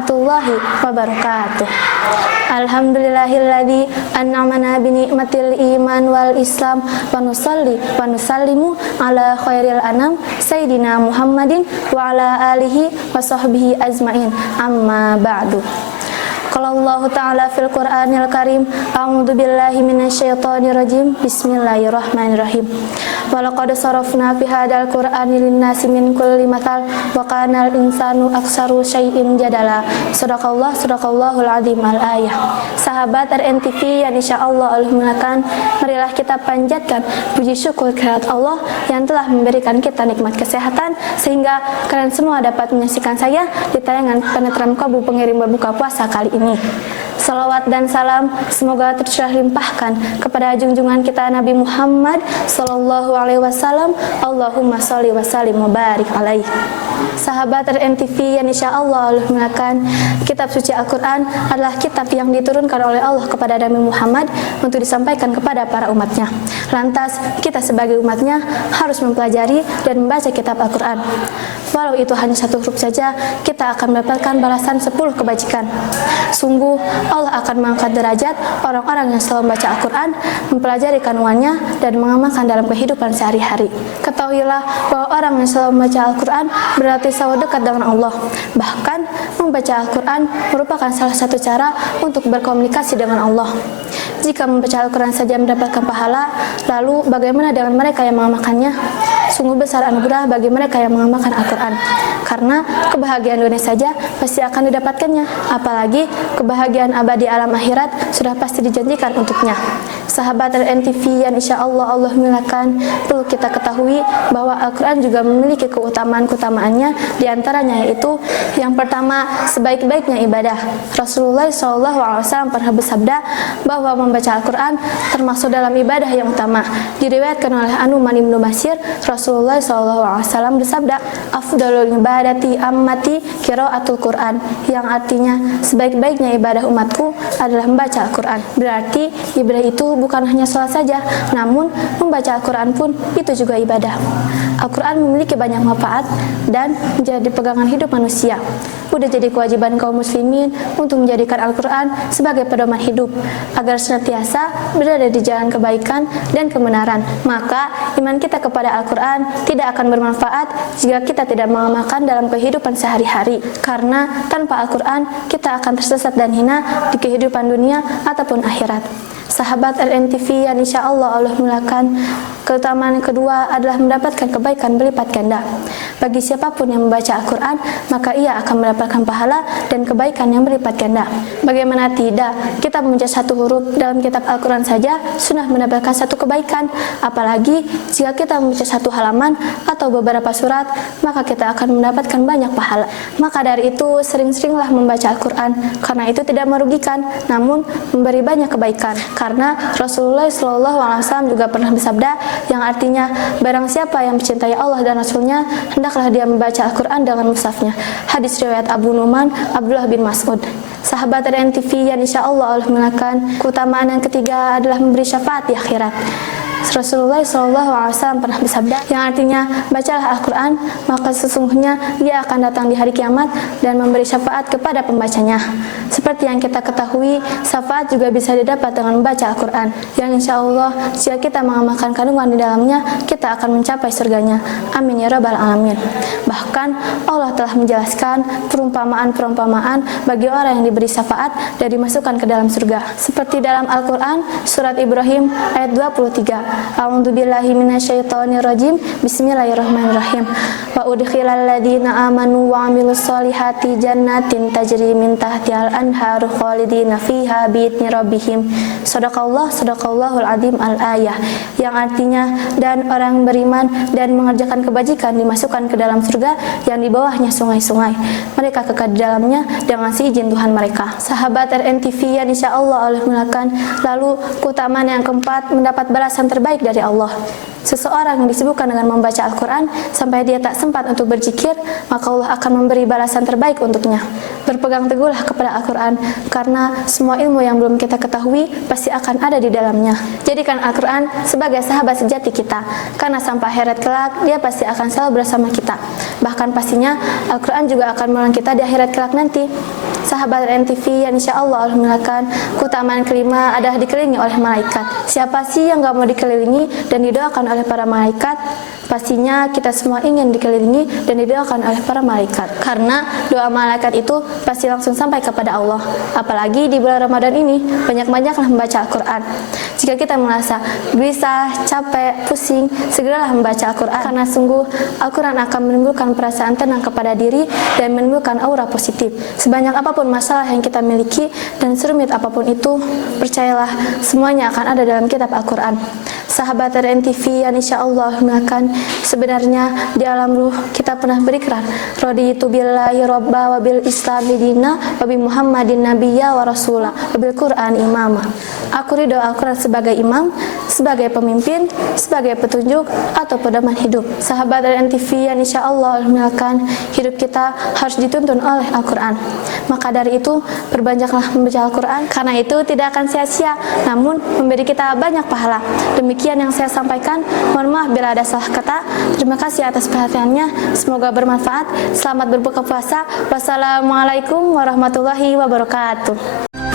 warahmatullahi wabarakatuh. Alhamdulillahilladzi an'amana bi ni'matil iman wal islam wa nusalli wa nusallimu ala khairil anam sayyidina Muhammadin wa ala alihi wa sahbihi ajmain. Amma ba'du. Qala Allah Ta'ala fil Qur'anil Karim, a'udzu billahi minasyaitonir rajim. Bismillahirrahmanirrahim. Wa laqad sarafna fi hadzal Qur'ani lin-nasi min kulli mathal wa kana al-insanu aktsaru syai'in jadala. Sadaqallahul azim al-ayah. Sahabat RNTV yang insyaallah Allah muliakan, marilah kita panjatkan puji syukur kehadirat Allah yang telah memberikan kita nikmat kesehatan sehingga kalian semua dapat menyaksikan saya di tayangan Penetram Kabu pengirim berbuka puasa kali ini. Salawat dan salam semoga tercurah limpahkan kepada junjungan kita Nabi Muhammad sallallahu alaihi wasallam. Allahumma sholli wa sallim wa barik alaihi. Sahabat RNTV yang insyaallah Allah muliakan, kitab suci Al-Quran adalah kitab yang diturunkan oleh Allah kepada Nabi Muhammad untuk disampaikan kepada para umatnya. Lantas kita sebagai umatnya harus mempelajari dan membaca kitab Al-Quran. Walau itu hanya satu huruf saja, kita akan mendapatkan balasan 10 kebajikan. Sungguh Allah akan mengangkat derajat orang-orang yang selalu membaca Al-Quran, mempelajari kandungannya dan mengamalkan dalam kehidupan sehari-hari. Ketahuilah bahwa orang yang selalu membaca Al-Quran berarti selalu dekat dengan Allah. Bahkan membaca Al-Quran merupakan salah satu cara untuk berkomunikasi dengan Allah. Jika membaca Al-Quran saja mendapatkan pahala, lalu bagaimana dengan mereka yang mengamalkannya? Sungguh besar anugerah bagi mereka yang mengamalkan Al-Quran, karena kebahagiaan dunia saja pasti akan didapatkannya, apalagi kebahagiaan abadi alam akhirat sudah pasti dijanjikan untuknya. Sahabat RNTV yang insyaallah Allah muliakan, perlu kita ketahui bahwa Al-Quran juga memiliki keutamaan-keutamaannya, diantaranya yaitu yang pertama, sebaik-baiknya ibadah. Rasulullah SAW pernah bersabda bahwa membaca Al-Quran termasuk dalam ibadah yang utama. Diriwayatkan oleh An-Nu'man bin Bashir, Rasulullah SAW bersabda, afdalul ibadati ammati qiraatul Quran, yang artinya sebaik-baiknya ibadah umatku adalah membaca Al-Quran. Berarti ibadah itu bukan hanya sholat saja, namun membaca Al-Quran pun itu juga ibadah. Al-Quran memiliki banyak manfaat dan menjadi pegangan hidup manusia. Udah jadi kewajiban kaum muslimin untuk menjadikan Al-Quran sebagai pedoman hidup agar senantiasa berada di jalan kebaikan dan kebenaran. Maka iman kita kepada Al-Quran tidak akan bermanfaat jika kita tidak mengamalkan dalam kehidupan sehari-hari, karena tanpa Al-Quran kita akan tersesat dan hina di kehidupan dunia ataupun akhirat. Sahabat RNTV yang insyaallah Allah muliakan, keutamaan yang kedua adalah mendapatkan kebaikan berlipat ganda. Bagi siapapun yang membaca Al-Quran, maka ia akan mendapatkan pahala dan kebaikan yang berlipat ganda. Bagaimana tidak, kita membaca satu huruf dalam kitab Al-Quran saja sudah mendapatkan satu kebaikan, apalagi jika kita membaca satu halaman atau beberapa surat, maka kita akan mendapatkan banyak pahala. Maka dari itu sering-seringlah membaca Al-Quran, karena itu tidak merugikan, namun memberi banyak kebaikan. Karena Rasulullah SAW juga pernah bersabda yang artinya, barang siapa yang mencintai Allah dan Rasulnya, hendaklah dia membaca Al-Quran dengan mushafnya. Hadis riwayat Abu Nu'man Abdullah bin Mas'ud. Sahabat RNTV yang insyaallah Allah muliakan, keutamaan yang ketiga adalah memberi syafaat di akhirat. Rasulullah SAW pernah bersabda yang artinya, bacalah Al-Quran, maka sesungguhnya dia akan datang di hari kiamat dan memberi syafaat kepada pembacanya. Seperti yang kita ketahui, syafaat juga bisa didapat dengan membaca Al-Quran, yang insyaallah jika kita mengamalkan kandungan di dalamnya, kita akan mencapai surganya. Amin ya rabbal alamin. Bahkan Allah telah menjelaskan perumpamaan-perumpamaan bagi orang yang diberi syafaat dan dimasukkan ke dalam surga. Seperti dalam Al-Quran surat Ibrahim ayat 23. A'udzu billahi minasyaitonir rajim. Bismillahirrahmanirrahim. Wa udkhilal ladzina amanu wa 'amilus solihati jannatin tajri min tahtihal anharu khalidina fiha bi'izni rabbihim. Sadaqallahul azim al-ayah, yang artinya, dan orang beriman dan mengerjakan kebajikan dimasukkan ke dalam surga yang di bawahnya sungai-sungai. Mereka kekal di dalamnya dengan seizin Tuhan mereka. Sahabat RNTV yang insyaallah Allah muliakan, lalu keutamaan yang keempat, mendapat balasan terbaik dari Allah. Seseorang yang disibukkan dengan membaca Al-Quran sampai dia tak sempat untuk berzikir, maka Allah akan memberi balasan terbaik untuknya. Berpegang teguhlah kepada Al-Quran, karena semua ilmu yang belum kita ketahui pasti akan ada di dalamnya. Jadikan Al-Quran sebagai sahabat sejati kita, karena sampai akhirat kelak dia pasti akan selalu bersama kita. Bahkan pastinya Al-Quran juga akan menolong kita di akhirat kelak nanti. Sahabat NTV yang insya Allah alhamdulillah, keutamaan kelima adalah dikelilingi oleh malaikat. Siapa sih yang gak mau dikelilingi dan didoakan oleh para malaikat? Pastinya kita semua ingin dikelilingi dan didoakan oleh para malaikat, karena doa malaikat itu pasti langsung sampai kepada Allah. Apalagi di bulan Ramadan ini, banyak-banyaklah membaca Al-Quran. Jika kita merasa gelisah, capek, pusing, segeralah membaca Al-Quran, karena sungguh Al-Quran akan menimbulkan perasaan tenang kepada diri dan menimbulkan aura positif. Sebanyak apapun masalah yang kita miliki dan serumit apapun itu, percayalah semuanya akan ada dalam kitab Al-Quran. Sahabat RNTV yang insya Allah mengatakan, sebenarnya di alam ruh kita pernah berikrar, raditu billahi robba wa bil islami dina wa bi muhammadin nabiyya wa rasulah wa bil quran imama. Aku ridho Al-Quran sebagai imam, sebagai pemimpin, sebagai petunjuk atau pedoman hidup. Sahabat RNTV yang insya Allah mengatakan, hidup kita harus dituntun oleh Al-Quran. Maka dari itu perbanyaklah membaca Al-Quran, karena itu tidak akan sia-sia, namun memberi kita banyak pahala. Demikian yang saya sampaikan. Mohon maaf bila ada salah kata. Terima kasih atas perhatiannya. Semoga bermanfaat. Selamat berbuka puasa. Wassalamualaikum warahmatullahi wabarakatuh.